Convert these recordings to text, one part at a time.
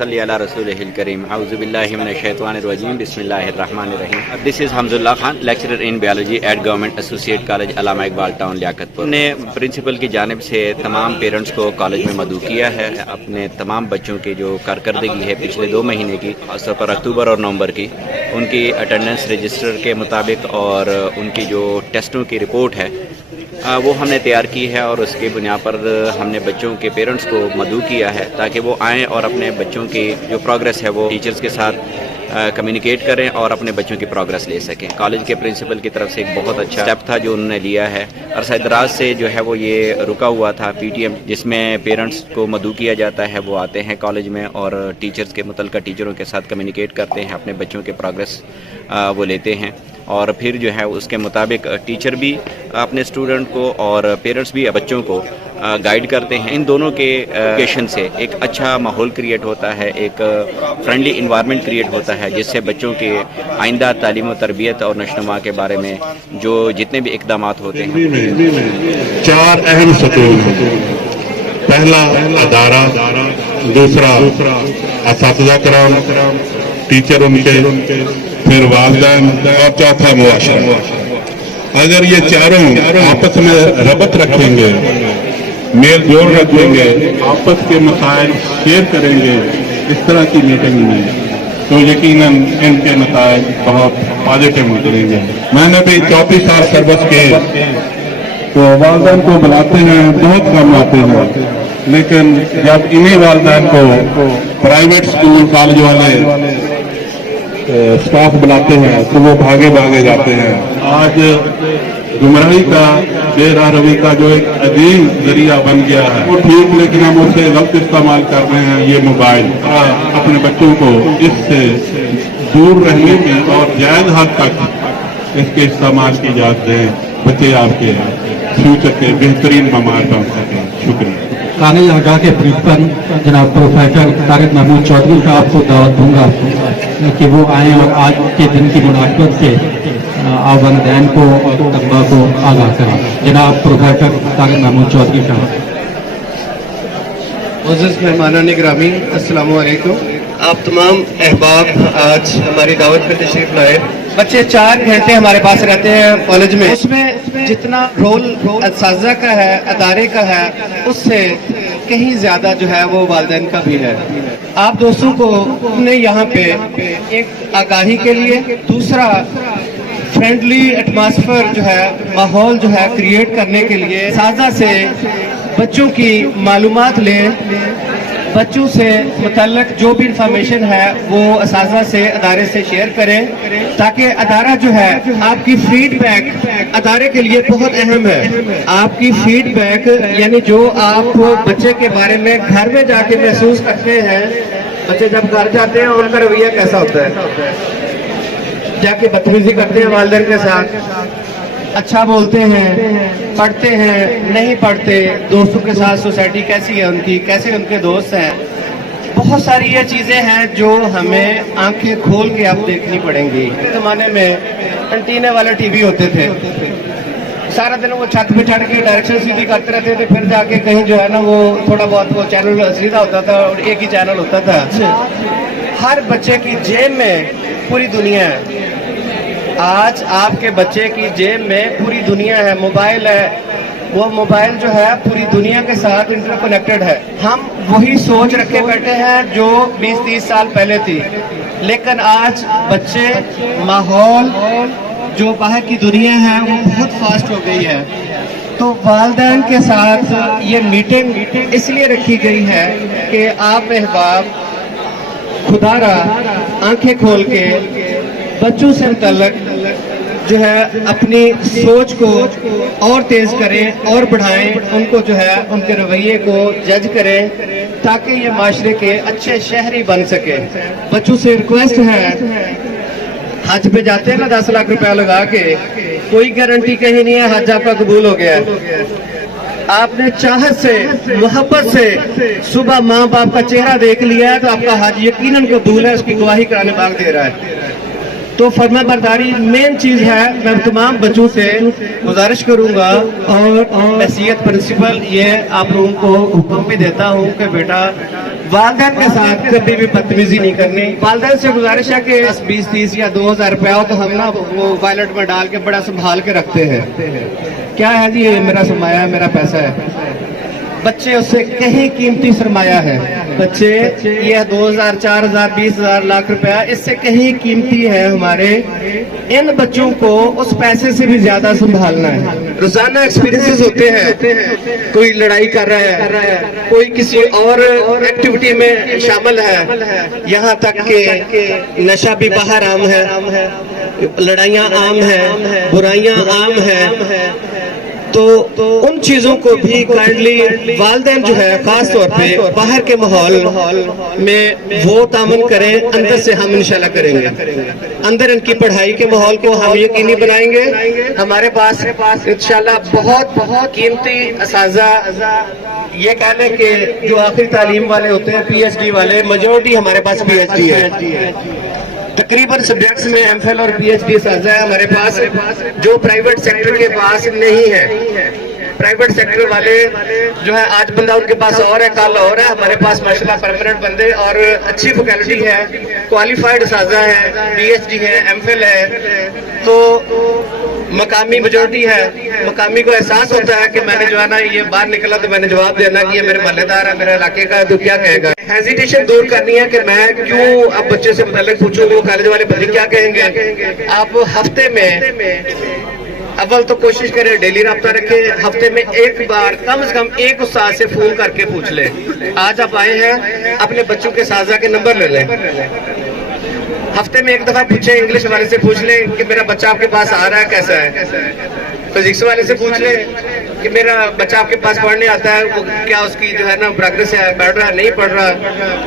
صلی علی رسولہ الکریم اعوذ باللہ من الشیطان الرجیم بسم اللہ الرحمن الرحیم. This is Hamza Khan, lecturer in biology at government associate college Allama Iqbal town لیاقت پور. نے پرنسپل کی جانب سے تمام پیرنٹس کو کالج میں مدعو کیا ہے اپنے تمام بچوں کی جو کارکردگی ہے پچھلے 2 مہینے کی, خاص طور پر اکتوبر اور نومبر کی, ان کی اٹینڈنس رجسٹر کے مطابق اور ان کی جو ٹیسٹوں کی رپورٹ ہے وہ ہم نے تیار کی ہے, اور اس کی بنیاد پر ہم نے بچوں کے پیرنٹس کو مدعو کیا ہے تاکہ وہ آئیں اور اپنے بچوں کی جو پروگرس ہے وہ ٹیچرز کے ساتھ کمیونیکیٹ کریں اور اپنے بچوں کی پروگرس لے سکیں. کالج کے پرنسپل کی طرف سے ایک بہت اچھا اسٹیپ تھا جو انہوں نے لیا ہے. عرصہ دراز سے جو ہے وہ یہ رکا ہوا تھا پی ٹی ایم, جس میں پیرنٹس کو مدعو کیا جاتا ہے, وہ آتے ہیں کالج میں اور ٹیچرز کے متعلقہ ٹیچروں کے ساتھ کمیونیکیٹ کرتے ہیں, اپنے بچوں کے پروگرس وہ لیتے ہیں, اور پھر جو ہے اس کے مطابق ٹیچر بھی اپنے اسٹوڈنٹ کو اور پیرنٹس بھی بچوں کو گائیڈ کرتے ہیں. ان دونوں کے ایجوکیشن سے ایک اچھا ماحول کریٹ ہوتا ہے, ایک فرینڈلی انوائرمنٹ کریٹ ہوتا ہے, جس سے بچوں کے آئندہ تعلیم و تربیت اور نشوونما کے بارے میں جو جتنے بھی اقدامات ہوتے ہیں. 4 اہم ستون ہیں. پہلا ادارہ, دوسرا اساتذہ کرام, ٹیچر ان کے, پھر والدین, اور چوتھا معاشرہ. اگر یہ چاروں آپس میں ربط رکھیں گے, میل جول رکھیں گے, آپس کے مسائل شیئر کریں گے اس طرح کی میٹنگ میں, تو یقیناً ان کے نتائج بہت پازیٹیو نکلیں گے. میں نے بھی 34 سال سروس کے, تو والدین کو بلاتے ہیں, بہت کم آتے ہیں, لیکن جب انہیں والدین کو پرائیویٹ اسکول کالج والے اسٹاف بلاتے ہیں تو وہ بھاگے بھاگے جاتے ہیں. آج گمراہی کا, بے راہ روی کا جو ایک عظیم ذریعہ بن گیا ہے وہ ٹھیک, لیکن ہم اسے غلط استعمال کر رہے ہیں. یہ موبائل, اپنے بچوں کو اس سے دور رہنے کی اور جائز حد تک اس کے استعمال کی اجازت دیں. بچے آپ کے فیوچر کے بہترین معمار بن سکیں. شکریہ. کانل آگاہ کے پرنسپل جناب پروفیسر طارق محمود چودھری کا آپ کو دعوت دوں گا کہ وہ آئیں اور آج کے دن کی مناسبت سے والدین کو اور طلباء کو آگاہ کریں. جناب پروفیسر طارق محمود چودھری صاحب. معزز مہمانان گرامی, السلام علیکم. آپ تمام احباب آج ہماری دعوت پہ تشریف لائے. بچے 4 گھنٹے ہمارے پاس رہتے ہیں کالج میں. اس میں جتنا رول اساتذہ کا ہے, ادارے کا ہے, اس سے کہیں زیادہ جو ہے وہ والدین کا بھی ہے. آپ دوستوں کو نے یہاں پہ ایک آگاہی کے لیے, دوسرا فرینڈلی ایٹماسفیئر جو ہے, ماحول جو ہے کریٹ کرنے کے لیے اساتذہ سے بچوں کی معلومات لیں, بچوں سے متعلق جو بھی انفارمیشن ہے وہ اساتذہ سے, ادارے سے شیئر کریں, تاکہ ادارہ جو ہے, آپ کی فیڈ بیک ادارے کے لیے بہت اہم ہے. آپ کی فیڈ بیک یعنی جو آپ بچے کے بارے میں گھر میں جا کے محسوس کرتے ہیں. بچے جب گھر جاتے ہیں ان کا رویہ کیسا ہوتا ہے, جا کے بدتمیزی کرتے ہیں والدین کے ساتھ, اچھا بولتے ہیں, پڑھتے ہیں, نہیں پڑھتے, دوستوں کے ساتھ سوسائٹی کیسی ہے ان کی, کیسے ان کے دوست ہیں. بہت ساری یہ چیزیں ہیں جو ہمیں آنکھیں کھول کے اب دیکھنی پڑیں گی. اس زمانے میں انٹینے والے ٹی وی ہوتے تھے, سارا دن وہ چھت پہ چڑھ کے ڈائریکشن سیدھی کرتے رہتے تھے, پھر جا کے کہیں جو ہے نا وہ تھوڑا بہت وہ چینل سیدھا ہوتا تھا اور ایک ہی چینل ہوتا تھا. ہر بچے کی جیب میں پوری دنیا ہے. آج آپ کے بچے کی جیب میں پوری دنیا ہے, موبائل ہے. وہ موبائل جو ہے پوری دنیا کے ساتھ انٹر کنیکٹڈ ہے. ہم وہی سوچ رکھے بیٹھے ہیں جو 20-30 سال پہلے تھی, لیکن آج بچے, ماحول, جو باہر کی دنیا ہے وہ بہت فاسٹ ہو گئی ہے. تو والدین کے ساتھ یہ میٹنگ اس لیے رکھی گئی ہے کہ آپ احباب خدا را آنکھیں کھول کے بچوں سے متعلق جو ہے اپنی سوچ کو اور تیز کریں اور بڑھائیں, ان کو جو ہے ان کے رویے کو جج کریں تاکہ یہ معاشرے کے اچھے شہری بن سکے. بچوں سے ریکویسٹ ہے, حج پہ جاتے ہیں نا 10 لاکھ روپیہ لگا کے, کوئی گارنٹی کہیں نہیں ہے حج آپ کا قبول ہو گیا ہے. آپ نے چاہت سے, محبت سے صبح ماں باپ کا چہرہ دیکھ لیا ہے تو آپ کا حج یقیناً قبول ہے, اس کی گواہی کرانے پاک دے رہا ہے. تو فرما برداری مین چیز ہے. میں تمام بچوں سے گزارش کروں گا اور نصیحت پرنسپل یہ آپ لوگوں کو حکم بھی دیتا ہوں کہ بیٹا والدین کے ساتھ کبھی بھی بدتمیزی نہیں کرنی. والدین سے گزارش ہے کہ 20-30 یا 2000 روپیہ ہو تو ہم نا وہ وائلٹ میں ڈال کے بڑا سنبھال کے رکھتے ہیں. کیا ہے جی، یہ میرا سرمایہ ہے، میرا پیسہ ہے. بچے اس سے کہیں قیمتی سرمایہ ہے. بچے یہ 2000 4000 20000 لاکھ روپیہ اس سے کہیں قیمتی ہے ہمارے. ان بچوں کو اس پیسے سے بھی زیادہ سنبھالنا ہے. روزانہ ایکسپیرینسز ہوتے ہیں، کوئی لڑائی کر رہا ہے، کوئی کسی اور ایکٹیویٹی میں شامل ہے، یہاں تک کہ نشہ بھی باہر عام ہے، لڑائیاں عام ہیں، برائیاں عام ہیں. تو ان چیزوں کو بھی کائنڈلی والدین جو ہے خاص طور پہ باہر کے ماحول میں وہ تعاون کریں. اندر سے ہم انشاءاللہ کریں گے. اندر ان کی پڑھائی کے ماحول کو ہم یقینی بنائیں گے. ہمارے پاس انشاءاللہ بہت بہت قیمتی اساتذہ، یہ کہہ لیں کہ جو آخری تعلیم والے ہوتے ہیں پی ایچ ڈی والے، میجورٹی ہمارے پاس پی ایچ ڈی ہے. تقریباً سبجیکٹس میں ایم فل اور پی ایچ ڈی اساتذہ ہے ہمارے پاس جو پرائیویٹ سیکٹر کے پاس نہیں ہے. پرائیویٹ سیکٹر والے جو ہے آج بندہ ان کے پاس اور ہے، کل اور ہے. ہمارے پاس ماشاءاللہ پرماننٹ بندے اور اچھی فیکلٹی ہے، کوالیفائڈ اساتذہ ہیں، پی ایچ ڈی ہے، ایم فل ہے. تو مقامی میجورٹی ہے. مقامی کو احساس ہوتا ہے کہ میں نے جو ہے نا یہ باہر نکلا تو میں نے جواب دینا کہ یہ میرے محلے دار ہے، میرے علاقے کا ہے، تو کیا کہے گا. ہیزیٹیشن دور کرنی ہے کہ میں کیوں اب بچے سے متعلق پوچھوں گے، وہ کالج والے بندے کیا کہیں گے. آپ ہفتے میں اول تو کوشش کریں ڈیلی رابطہ رکھیں. ہفتے میں ایک بار کم از کم ایک استاد سے فون کر کے پوچھ لیں. آج آپ آئے ہیں اپنے بچوں کے اساتذہ کے نمبر لے لیں. ہفتے میں ایک دفعہ پوچھیں، انگلش والے سے پوچھ لیں کہ میرا بچہ آپ کے پاس آ رہا ہے کیسا ہے. فزکس والے سے پوچھ لیں کہ میرا بچہ آپ کے پاس پڑھنے آتا ہے، وہ کیا اس کی جو ہے نا پروگریس ہے، پڑھ رہا ہے نہیں پڑھ رہا،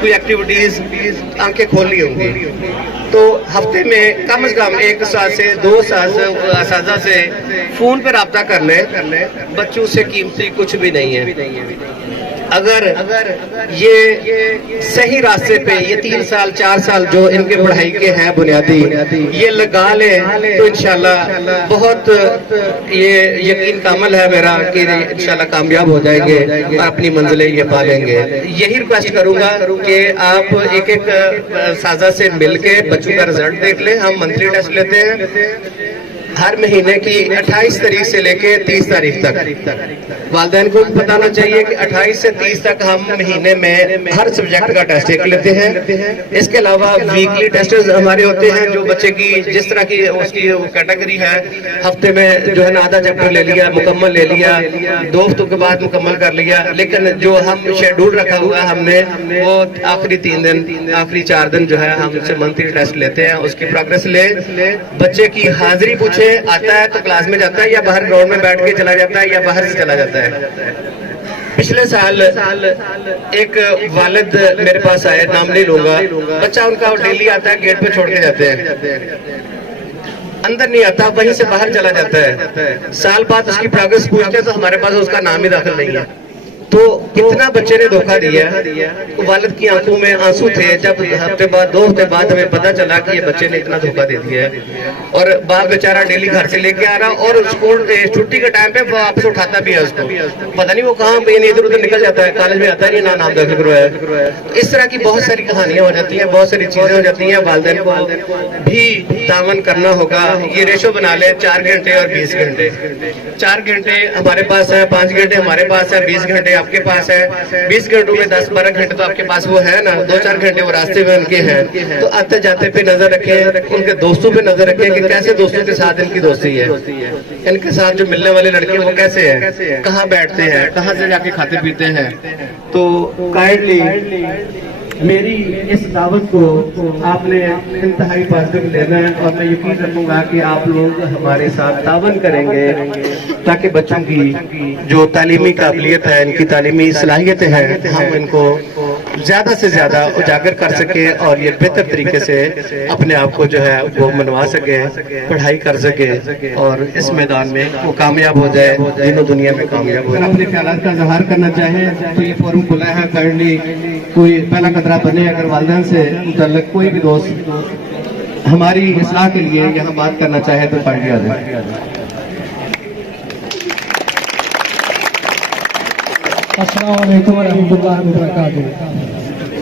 کوئی ایکٹیویٹیز. آنکھیں کھولنی ہوں گی. تو ہفتے میں کم از کم ایک استاد سے 2 اساتذہ سے فون پہ رابطہ کر لیں. بچوں سے قیمتی کچھ بھی نہیں ہے. اگر یہ صحیح راستے پہ یہ 3 سال 4 سال جو ان کے پڑھائی کے ہیں بنیادی یہ لگا لیں تو انشاءاللہ بہت یہ یقین کامل ہے میرا کہ انشاءاللہ کامیاب ہو جائیں گے اور اپنی منزلیں یہ پا لیں گے. یہی ریکویسٹ کروں گا کہ آپ ایک ایک اساتذہ سے مل کے بچوں کا رزلٹ دیکھ لیں. ہم منتھلی ٹیسٹ لیتے ہیں ہر مہینے کی 28 تاریخ سے لے کے 30 تاریخ تک. والدین کو بتانا چاہیے کہ 28 سے 30 تک ہم مہینے میں ہر سبجیکٹ کا ٹیسٹ ایک لیتے ہیں. اس کے علاوہ ویکلی ٹیسٹ ہمارے ہوتے ہیں جو بچے کی جس طرح کی اس کی کیٹیگری ہے. ہفتے میں جو ہے نا آدھا چیپٹر لے لیا، مکمل لے لیا، 2 ہفتوں کے بعد مکمل کر لیا. لیکن جو ہم شیڈول رکھا ہوا ہم نے وہ آخری 3 دن آخری 4 دن جو ہے ہم سے منتھلی ٹیسٹ لیتے ہیں. اس کی پروگریس لیں، بچے کی حاضری پوچھیں، آتا ہے تو کلاس میں جاتا ہے یا باہر گراؤنڈ میں بیٹھ کے چلا جاتا ہے یا باہر سے چلا جاتا ہے. پچھلے سال ایک والد میرے پاس آئے، نام نہیں لوں گا. بچہ ان کا ڈیلی آتا ہے، گیٹ پہ چھوڑ کے جاتے ہیں، اندر نہیں آتا، وہیں سے باہر چلا جاتا ہے. سال بعد اس کی پروگریس پوچھتے ہیں تو ہمارے پاس اس کا نام ہی داخل نہیں ہے. تو کتنا بچے نے دھوکہ دیا. والد کی آنکھوں میں آنسو تھے جب ہفتے بعد 2 ہفتے بعد ہمیں پتہ چلا کہ یہ بچے نے اتنا دھوکہ دے دیا ہے. اور باپ بیچارہ ڈیلی گھر سے لے کے آ رہا اور اسکول چھٹی کے ٹائم پہ واپس اٹھاتا بھی ہے اس کو. پتہ نہیں وہ کہاں پہ ادھر ادھر نکل جاتا ہے، کالج میں آتا ہے یہ نام داخل کروایا ہے. اس طرح کی بہت ساری کہانیاں ہو جاتی ہیں، بہت ساری چیزیں ہو جاتی ہیں. والدین کو بھی تعاون کرنا ہوگا. یہ ریشو بنا لیں 4 گھنٹے اور 20 گھنٹے. 4 گھنٹے ہمارے پاس ہے، 5 گھنٹے ہمارے پاس ہے، 20 گھنٹے آپ کے پاس ہے. 20 گھنٹوں میں 10-12 گھنٹے تو آپ کے پاس وہ ہے نا، 2-4 گھنٹے وہ راستے میں ان کے ہیں. تو آتے جاتے پہ نظر رکھیں، ان کے دوستوں پہ نظر رکھیں کہ کیسے دوستوں کے ساتھ ان کی دوستی ہے. ان کے ساتھ جو ملنے والے لڑکے وہ کیسے ہیں، کہاں بیٹھتے ہیں، کہاں سے جا کے کھاتے پیتے ہیں. تو کائنڈلی میری اس دعوت کو آپ نے انتہائی پازیٹو لینا ہے اور میں یقین رکھوں گا کہ آپ لوگ ہمارے ساتھ تعاون کریں گے تاکہ بچوں کی جو تعلیمی قابلیت ہے، ان کی تعلیمی صلاحیتیں ہیں، ہم ان کو زیادہ سے زیادہ اجاگر کر سکیں اور یہ بہتر طریقے سے اپنے آپ کو جو ہے وہ منوا سکیں، پڑھائی کر سکیں اور اس میدان میں وہ کامیاب ہو جائے، دین و دنیا میں کامیاب ہو جائے. اپنے خیالات کا اظہار کرنا چاہیں تو یہ فورم کھلا ہے. کائنڈلی کوئی پہلا قطرہ بنے. اگر والدین سے متعلق کوئی بھی دوست ہماری اصلاح کے لیے یہاں بات کرنا چاہے تو پڑھ لیا جائے. السلام علیکم ورحمۃ اللہ وبرکاتہ.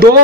2